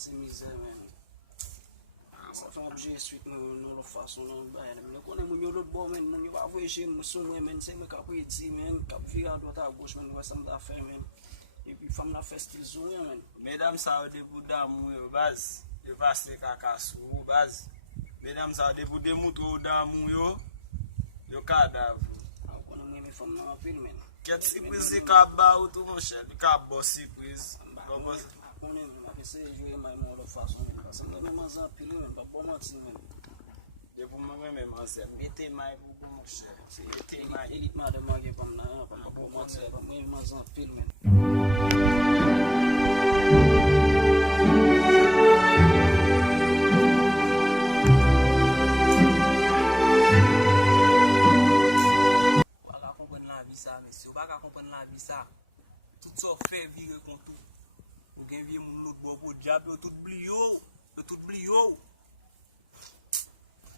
passer misère même. Ça fait objet suite nous façon non bail mais connait mon l'autre bon men mon pas voir chez mon son men c'est me cap dit men cap virer à droite à gauche men ouais ça me da faire men et puis femme la fait style son men mesdames ça de pour d'amour base de passer caca sous base mesdames ça de pour des moutons d'amour yo cadavre connait mes femmes en pile men quelle surprise ka ba ou tout mon cher ka boss surprise on est essayer jouer my mode façon parce que même en pile même pas bon mentir même de pour moi même en c'est mettez my pour mon cher c'est était my élite madame magé pas bon mentir pas même en pile même monsieur, pas comprendre la vie ça. Tout ça fait virer contre tout. Vous gagnez mon autre bobo diable tout blio, tout blio.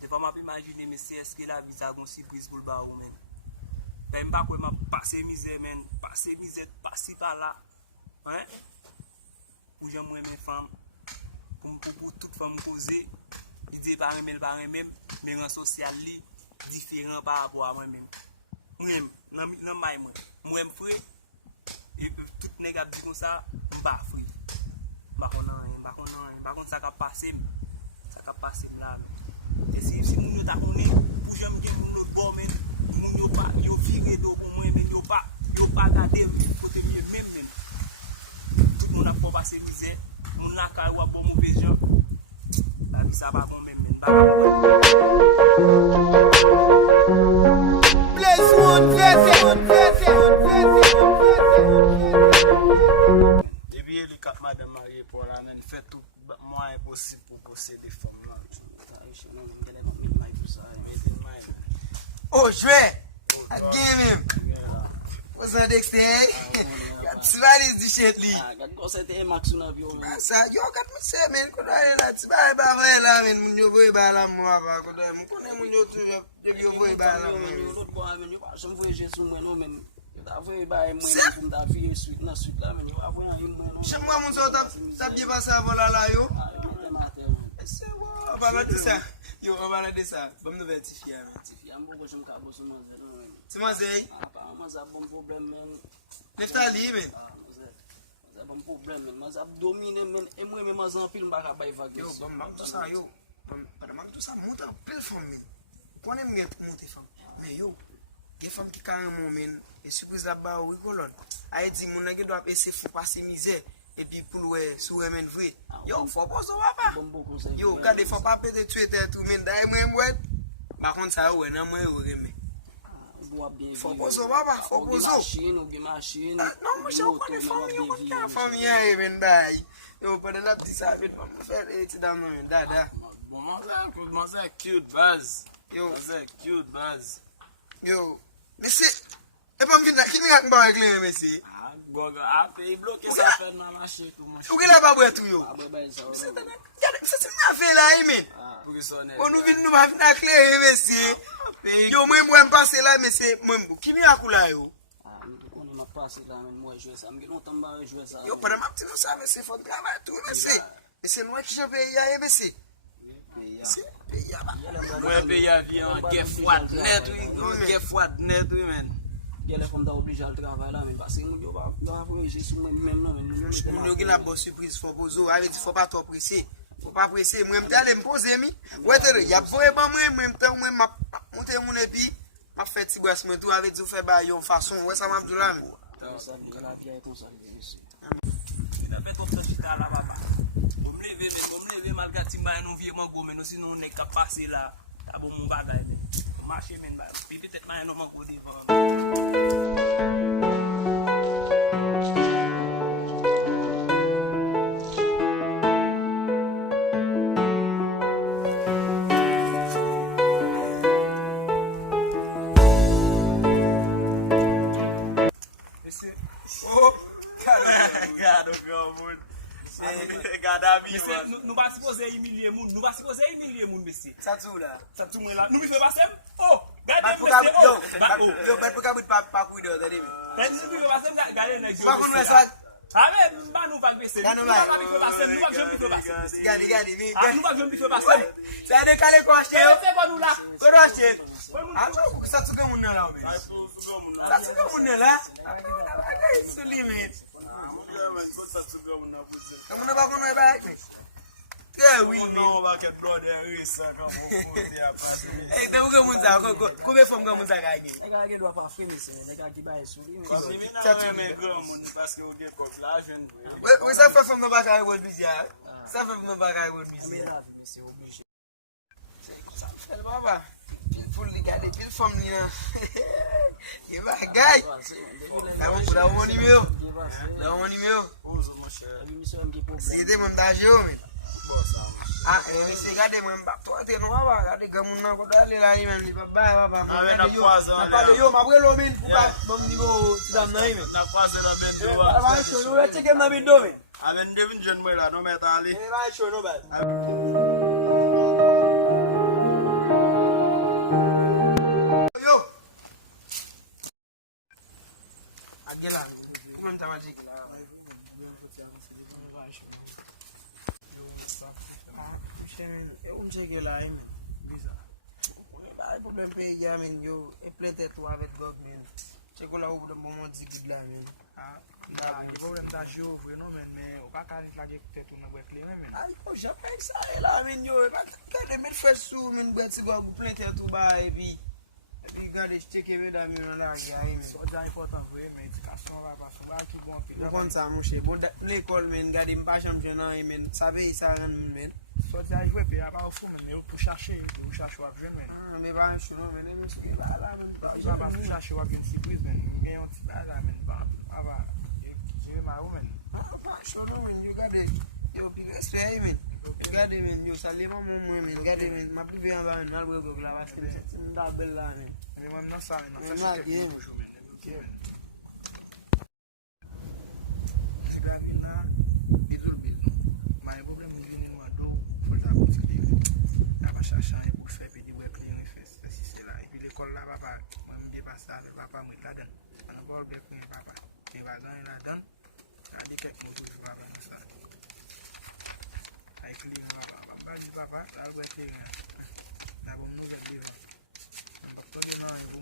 Des fois m'a imaginer mais c'est est-ce que la vie ça gon surprise pour le ba ou men. Même pas quoi m'a passer misère men, passer misère, passer par là. Hein? Pour j'aime mes femmes. Pour toute femme causer, il dit pas même mais en social li différent par rapport à moi même. Moi nan may moi frère et tout nèg a dit comme ça m'pa frère pas connait ça ka passer là et si moun yo ta connait pour j'aime gen moun l'autre bord men moun yo pas yo viré do pour moi men yo pas garder côté mieux même tout moun a pas passer misère moun la ka wa bon mauvais gens la vie ça pas bon même Bless one, depuis le cap madame mariée pour la même fait tout moyen possible pour posséder des femmes là. Oh, je vais. I give him. What's that next thing? Somebody's the shit lead. God go say te max na bio man. Sa yo kat me say men ko dai la tibai ba la men mun yo boy ba la mo ba ko dai mun ko ne mun yo tu yo boy ba la men yo lot boy men yo pas some voyager sou men no men. Yo ta voy ba men pour ta vie suite na suite la men yo avoy en men no. Chez moi mun so ta bien passer avant la yo. C'est wa ba la de ça. Yo ba la de ça. Bam no vertifier men. Am bo jom ka bo so man zero men. C'est moi c'est. Pas ma za bon problème men. Neftali men. Ça bon problème men. Mas abdominer men et moi même en pile ba ka bay vague. Yo bam tout ça yo. Pas tout ça monte en pile femme. Connais me monter femme. Mais yo, des femmes qui carrément men et surprise là-bas oui colonne. A dit mon nèg doit essayer faut passer misère et puis pour ouais sous men vrai. Yo faut pas so papa. Yo quand des fois pas peut tuer tout men dai moi par contre ça ouais nan moi remet. Faut pas so papa, faut pas so. Machine. Non, monsieur, on connaît famille, on connaît famille even dai. Yo pas de la petite ça bête me faire et tu dans mon dada. Bon moi ça cute base. Yo, c'est cute base. yo. Mais c'est et pas me venir qui me ba avec les monsieur. Goga, il bloque ça fait dans la chute tout mon Ou ki la pa bwe tou yo? Ah, boy, bah, ça, Mse se mwen fe la yi men. pour qu'il sonne. On nou vin nou va fin akleri mese. Yo mwen mpase la mese mwen mbou. Ki mi akou la yo? Ah, on est passé là, mais moi, jouer ça. Mais longtemps, je jouer ça. Yo pwede map ti nou sa mese fon travay tou mese. Mese nou ki jan pe ya ye mese. Mese pe ya ba. Mwen pe ya vi an gen fwad net, oui. Gen fwad net, oui, men. Il y a comme obligé à travailler là, mais parce que nous va voyager sur même non, mais Moun yo ki la bo surprise fò bozo. Ave di fò pa to presse. Fò pa presse. Mwen mte ale mpose mi. Wè tere, yap voye ban mwen mte mwen map monte moun epi. Map fè ti bwes mwen tou ave di ou fè ba yon fason. Wè sa map dou la men. ça la vie est comme ça, monsieur. Il a fait ton petit là, papa. Je me lève, malgré que je suis vieux, mais sinon on est capable de passer là. T'as bon mon bagage. Marcher, mais peut-être que je suis devant. Nous pas supposé humilier moun, monsieur. Sa tou la. Ça tout moi là. Nous me fait passer. Oh, regardez Bat pou monsieur. ka Oh, yo bat pou ka bout pa kou do tade mi. nous me fait passer regardez nèg. Ba kon wè sa. Ah mais ba nous va baisser. Nous va pas me faire passer, nous va jamais faire passer. Gadi mi. Ah nous va jamais faire passer. Sa de kale ko achete yo. C'est pas nous là. Ko do achete. A tou pou sa tou ke moun nan la oube. Sa tou ke moun nan la. Sou li men. Moun nan ba kon wè ba ek men. Très oui, mais on va get blood et race comme on a passé. eh de vous moun sa combien femme moun sa gagné. Les gars qui doivent pas finir, c'est les gars qui baillent sur lui. Parce que nous mais grand monde parce que on get comme l'argent. Oui, ça fait femme nan ba ka wol bizia. Ça fait femme nan ba ka wol Mais bizia. là, c'est obligé. C'est comme ça fait baba. Pour les garder pile femme ni là. Et ba gay. Là mon numéro. Là mon numéro. Pose mon cher. C'était mon daje yo men. Ah, mais c'est regardez moi m'ba toi te no baba, regardez gamun nan ko dale la ni men li baba baba. Pas yo, ma brelo men pour pas bon niveau ti dam nan men. Na croise la ben do. Ba show no check em na mi do men. Aven devin jeune moi là no met ali. Ba show no ba. Yo. Agela. Comment ça va dire là? Eu cheguei lá, hein, man. Problem pe ya, man, yo, e plete tou avet gog, man. Chegou lá, o bon di good lá, man. Ah, le problem da jo, vwe non men, men, ou pa karit la ge kute tou nan wek le men. Ay, yo, japon sa e la, man, yo. Kade met fwes sou, man, bet si gog, plete tou ba, epi gade cheke ve da mi nan la, man. So di a important vwe, men, edikasyon va pa sou ba ki bon pi. Mwen kont sa mouche, bon l'ekol, man, gade mpa champion nan, man, sabe yi sa ren, man. So di a vwe, pe a pa ou fou men, ou pou chache, ou chache wap jen men. Me ba yon chou, men, e mi sou ge ba la, man. Ba pa pou chache wap gen sipwiz men, gen yon ti ba la men, ba va, jere ma ou men. Ba chou, men, yo gade, yo pi respect, man. Yo gade, men, yo saleman moun, men, gade, men, ma prive yon ba, men, nal bwe gog la, baske mwen da bel la, men. Men mwen nan sa men, nan Men sa nan chite gen, pou jou men, ok men. Si gavi nan, bizou nou. Ma yon problem mwen vini nou a do, fol ta konti li men. La pa chachan yon pou fè, pi di wek li yon fès, si se la. E pi l'ekol la papa, mwen mwen biye pas sa, men papa mwen la den. An bol bek mwen papa. Men vagan yon la den, a di kek mwen pou yon papa mwen sa. Ay kli mwen papa. Mwen ba di papa, la alwek te yon. La pou mwen nou vek di ven. Mwen bak to gen nan yon